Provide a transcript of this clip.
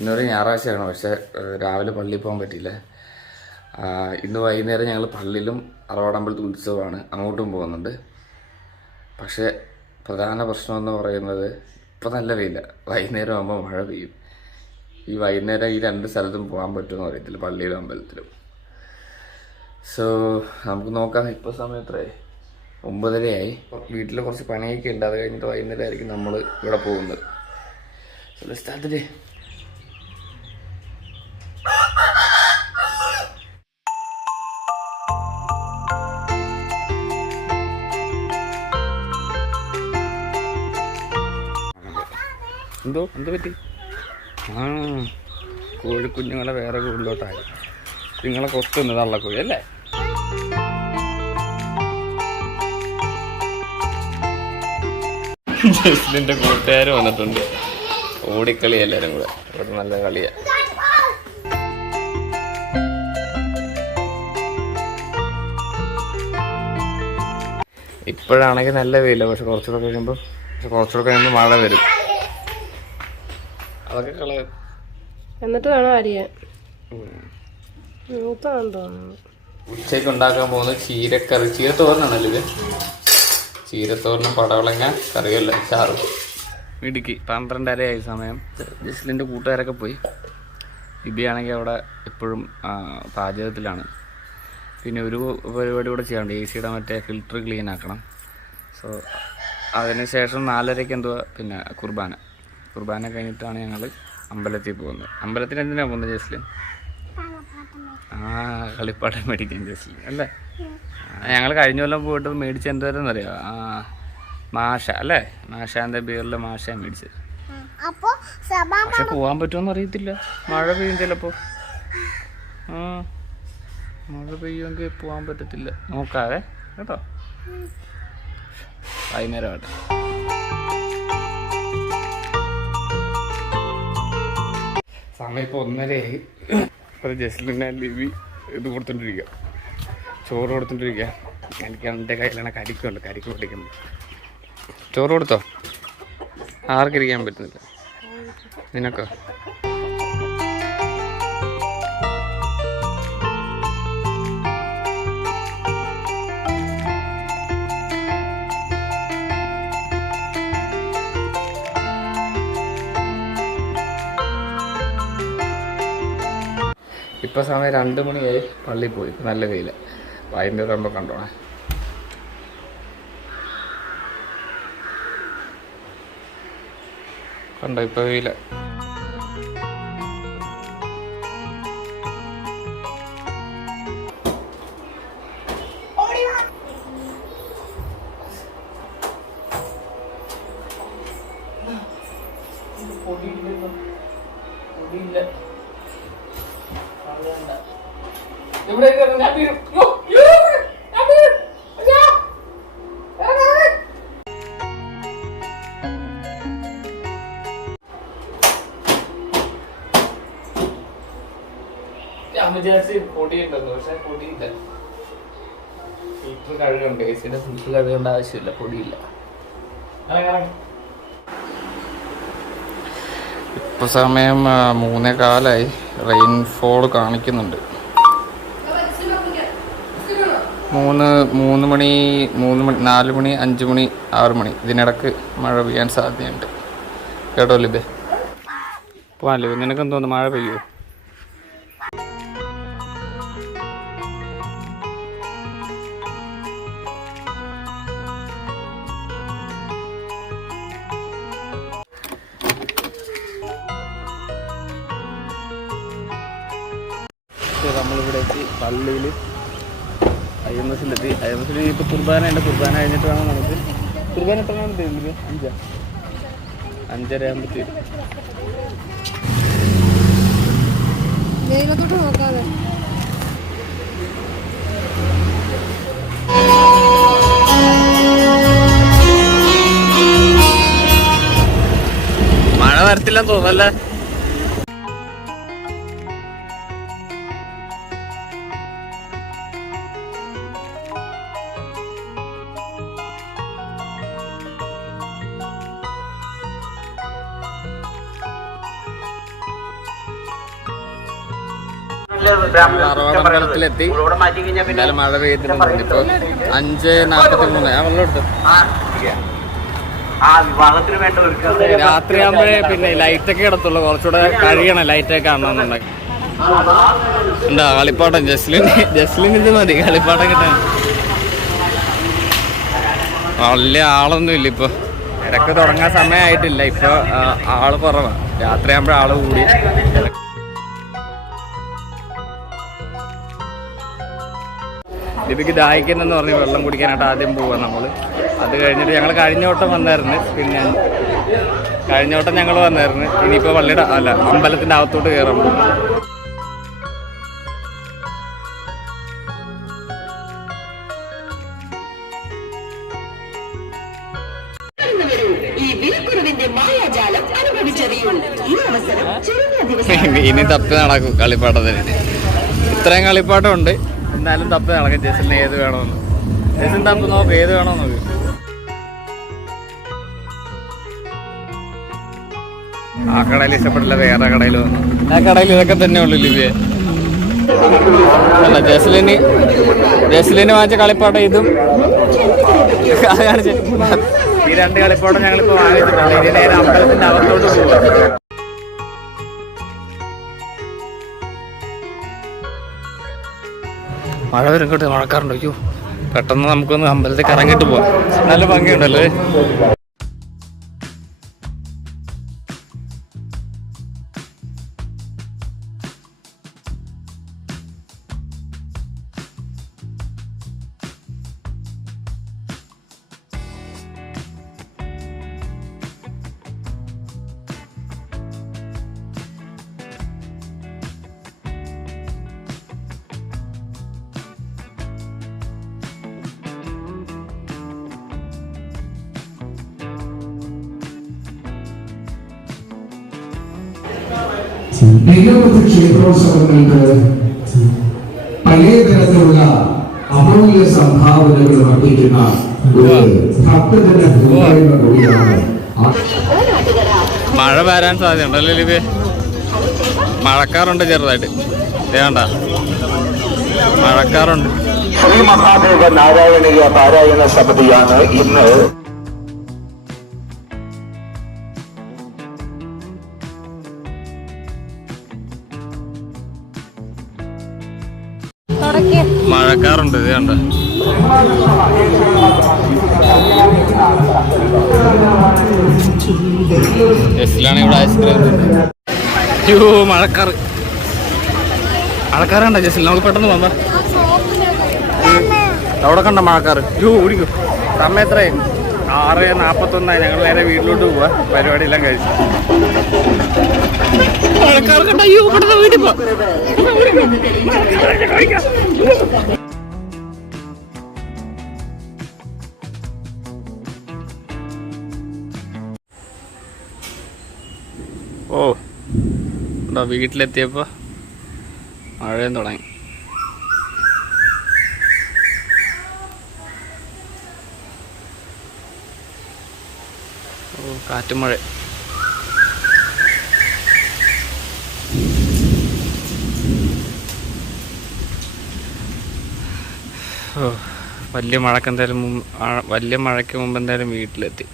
ഇന്നൊരു ഞായറാഴ്ചയാണ്, പക്ഷേ രാവിലെ പള്ളിയിൽ പോകാൻ പറ്റിയില്ല. ഇന്ന് വൈകുന്നേരം ഞങ്ങൾ പള്ളിയിലും അറവാടമ്പലത്തിൽ ഉത്സവമാണ്, അങ്ങോട്ടും പോകുന്നുണ്ട്. പക്ഷേ പ്രധാന പ്രശ്നമെന്ന് പറയുന്നത് ഇപ്പോൾ നല്ല വെയില, വൈകുന്നേരം ആകുമ്പോൾ മഴ പെയ്യും. ഈ വൈകുന്നേരം ഈ രണ്ട് സ്ഥലത്തും പോകാൻ പറ്റുമെന്ന് അറിയത്തില്ല, പള്ളിയിലും അമ്പലത്തിലും. സോ നമുക്ക് നോക്കാം. ഇപ്പോൾ സമയം എത്രയായി? 9:30 വീട്ടിൽ കുറച്ച് പണിയൊക്കെ ഉണ്ട്, അത് കഴിഞ്ഞിട്ട് വൈകുന്നേരം ആയിരിക്കും നമ്മൾ ഇവിടെ പോകുന്നത്. So let's start the day. എന്ത് പറ്റി? കോഴിക്കുഞ്ഞുങ്ങളെ വേറെ കൂടുതലോട്ടായി. നിങ്ങളെ കൊത്തുന്നു തള്ളക്കോഴി അല്ലേ? ജസ്ലിൻ്റെ കൂട്ടുകാർ വന്നിട്ടുണ്ട്. ഓടിക്കളി എല്ലാവരും കൂടെ, ഇവിടെ നല്ല കളിയാ. ഇപ്പോഴാണെങ്കിൽ നല്ല വെയില, പക്ഷെ കുറച്ചുകൂടെ കഴിയുമ്പോൾ മഴ വരും. അതൊക്കെ കളയാം, എന്നിട്ട് വേണം അരിയാൻ. തോന്നുന്നു ഉച്ചയ്ക്ക് ഉണ്ടാക്കാൻ പോകുന്നത് ചീരക്കറി, ചീരത്തോരനാണല്ലോ ഇത്. ചീരത്തോരനും പടവളങ്ങ കറിയല്ല, ചാറും. ഇടുക്കി 12:30 സമയം. ജസ്ലിൻ്റെ കൂട്ടുകാരൊക്കെ പോയി. ഇബിയാണെങ്കിൽ അവിടെ എപ്പോഴും പാചകത്തിലാണ്. പിന്നെ ഒരു പരിപാടി കൂടെ ചെയ്യാറുണ്ട്, AC-യുടെ മറ്റേ ഫിൽറ്റർ ക്ലീൻ ആക്കണം. സോ അതിന് ശേഷം 4:30 എന്തുവാ പിന്നെ കുർബാന കഴിഞ്ഞിട്ടാണ് ഞങ്ങൾ അമ്പലത്തിൽ പോകുന്നത്. അമ്പലത്തിൽ എന്തിനാണ് പോകുന്നത് ജസ്ലിൻ? കളിപ്പാട്ടം മേടിക്കാൻ ജസ്ലിൻ അല്ലേ? ഞങ്ങൾ കഴിഞ്ഞ കൊല്ലം പോയിട്ട് മേടിച്ച് എന്തായിരുന്നറിയോ? മാഷ അല്ലേ? മാഷാൻ്റെ ബിയറിൽ മാഷയാണ് മേടിച്ചത്. പക്ഷെ പോകാൻ പറ്റുമെന്ന് അറിയത്തില്ല, മഴ പെയ്യും ചിലപ്പോൾ. മഴ പെയ്യുമെങ്കിൽ പോകാൻ പറ്റത്തില്ല, നോക്കാവേ കേട്ടോ. വൈകുന്നേരം ആട്ടെ. സമയം ഇപ്പോൾ 1:30. ഇപ്പോൾ ജസ്ലിനെ ലിവി ഇത് കൊടുത്തോണ്ടിരിക്കുക, ചോറ് കൊടുത്തോണ്ടിരിക്കുക. എനിക്ക് എൻ്റെ കയ്യിലാണ് കരിക്കുണ്ട്, കരിക്ക് പൊടിക്കുന്നത്. ചോറ് കൊടുത്തോ? ആർക്കിരിക്കാൻ പറ്റുന്നില്ല, നിനക്കോ? ഇപ്പോൾ സമയം 2 മണിയായി, പള്ളിയിൽ പോയി. ഇപ്പം നല്ല വെയില, വൈകുന്നേരം ആകുമ്പോൾ കണ്ടോണേ. കണ്ടോ ഇപ്പോൾ വെയില. വിചാരിച്ച് പൊടിയുണ്ടെന്ന്, പക്ഷെ പൊടിയില്ല. ഫിൽറ്റർ കഴുകണ്ട, AC-യുടെ ഫിൽറ്റർ കഴുകേണ്ട ആവശ്യമില്ല, പൊടിയില്ല. ഇപ്പൊ സമയം 3:15. റെയിൻഫോൾ കാണിക്കുന്നുണ്ട്. 3 മണി, 4 മണി, 5 മണി, 6 മണി ഇതിനിടക്ക് മഴ പെയ്യാൻ സാധ്യതയുണ്ട് കേട്ടോ. ലിബേ പോവാൻ ലിബേ, നിനക്കെന്ന് തോന്നുന്നു മഴ പെയ്യുമോ? നമ്മളിവിടെ എത്തി, പള്ളിയിൽ IMS-ലെത്തി. IMS-ൽ ഇപ്പോൾ കുർബാന ഉണ്ട്. കുർബാന കഴിഞ്ഞിട്ട് വേണം നമുക്ക്. കുർബാന എത്രയാണ് തീരുന്നത്? 5:30 ആകുമ്പോഴത്തേക്കും. ദൈവത്തോട്ട് നോക്കാതെ മഴ വരത്തില്ലെന്ന് തോന്നല്ലേ? അറവാടമ്പലത്തിലെത്തി. എന്തായാലും മഴ പെയ്തിട്ടുണ്ട്. ഇപ്പോൾ 5:43. ആ വെള്ളം എടുത്തു. രാത്രിയാകുമ്പോഴേ പിന്നെ ലൈറ്റൊക്കെ ഇടത്തുള്ളൂ. കുറച്ചുകൂടെ കഴിയണം ലൈറ്റൊക്കെ കാണണമെന്നുണ്ടെങ്കിൽ. എന്താ കളിപ്പാട്ടം ജസ്ലിന് ഇത് മതി കളിപ്പാട്ടം കിട്ടാൻ. വലിയ ആളൊന്നുമില്ല ഇപ്പോൾ. ഇടയ്ക്ക് തുടങ്ങാൻ സമയമായിട്ടില്ല. ഇപ്പോൾ ആള് കുറവാണ്. രാത്രിയാകുമ്പോൾ ആള് കൂടി. ലിപിക്ക് ദാഹിക്കുന്നെന്ന് പറഞ്ഞ് വെള്ളം കുടിക്കാനായിട്ട് ആദ്യം പോവാം നമ്മൾ. അത് കഴിഞ്ഞിട്ട് ഞങ്ങൾ കഴിഞ്ഞ വട്ടം വന്നായിരുന്നു. പിന്നെ കഴിഞ്ഞ വട്ടം ഞങ്ങൾ വന്നായിരുന്നു. ഇനിയിപ്പോൾ പള്ളിയുടെ അമ്പലത്തിൻ്റെ അകത്തോട്ട് കയറാൻ പോകും. ഇനി തപ്പി നടക്കും കളിപ്പാട്ടത്തിന്. ഇത്രയും കളിപ്പാട്ടം ഉണ്ട്, എന്നാലും തപ്പി നടക്കും ജസ്ലിന് ഏത് വേണമെന്ന്. ജസ്ലിൻ തപ്പി നോക്ക് ഏത് വേണമെന്ന് നോക്ക്. ആ കടയിൽ ഇഷ്ടപ്പെട്ടില്ല, വേറെ കടയിൽ വന്നു. ആ കടയിൽ ഇതൊക്കെ തന്നെ ഉള്ളു ലിബിയെ. അല്ല ജസ്ലിന് വാങ്ങിച്ച കളിപ്പാട്ടം ഇതും കാണിച്ച്. ഈ 2 കളിപ്പാട്ടം ഞങ്ങളിപ്പോൾ വാങ്ങിച്ചിട്ടുണ്ട്. ഇനി നേരെ അമ്പലത്തിന്റെ അകത്തോട്ട് പോവാം. മഴ വരും കേട്ടോ, മഴക്കാറുണ്ട്. അയ്യോ, പെട്ടെന്ന് നമുക്കൊന്ന് അമ്പലത്തിൽ കറങ്ങിട്ട് പോവാം. നല്ല ഭംഗിയുണ്ടല്ലേ. നിരവധി ക്ഷേത്രോത്സവങ്ങൾക്ക് പല തരത്തിലുള്ള അമൂല്യ സംഭാവനകൾ അർപ്പിക്കുന്ന ഒരു ഭക്തജന കൂട്ടായ്മ കൂടിയാണ്. മഴ വരാൻ സാധ്യതയുണ്ടല്ലേ ലിബി? മഴക്കാറുണ്ട് ചെറുതായിട്ട്. വേണ്ട, മഴക്കാറുണ്ട്. ശ്രീ മഹാദേവ നാരായണീയ പാരായണ സമിതിയാണ് ഇന്ന് മഴക്കാറുണ്ട്. ഇത് കണ്ട ജസ്റ്റിലാണ് ഇവിടെ ഐസ്ക്രീം. അയ്യോ, മഴക്കാറുണ്ടോ ജസ്റ്റിൽ? നമുക്ക് പെട്ടെന്ന് പോകാം. അവിടെ കണ്ട മഴക്കാറ്. അയ്യോ, ഓടിക്കും. സമയം എത്രയായി? 6:41. ഞങ്ങൾ നേരെ വീട്ടിലോട്ട് പോവാ. പരിപാടിയെല്ലാം കഴിച്ചു. മഴക്കാറ് കണ്ട. അയ്യോ, പെട്ടെന്ന് വീട്ടിൽ പോവാ. ഓ, എന്താ വീട്ടിലെത്തിയപ്പോൾ മഴയും തുടങ്ങി. ഓ, കാറ്റും മഴ. ഓ, വലിയ മഴയ്ക്ക് മുമ്പ് എന്തായാലും വീട്ടിലെത്തി.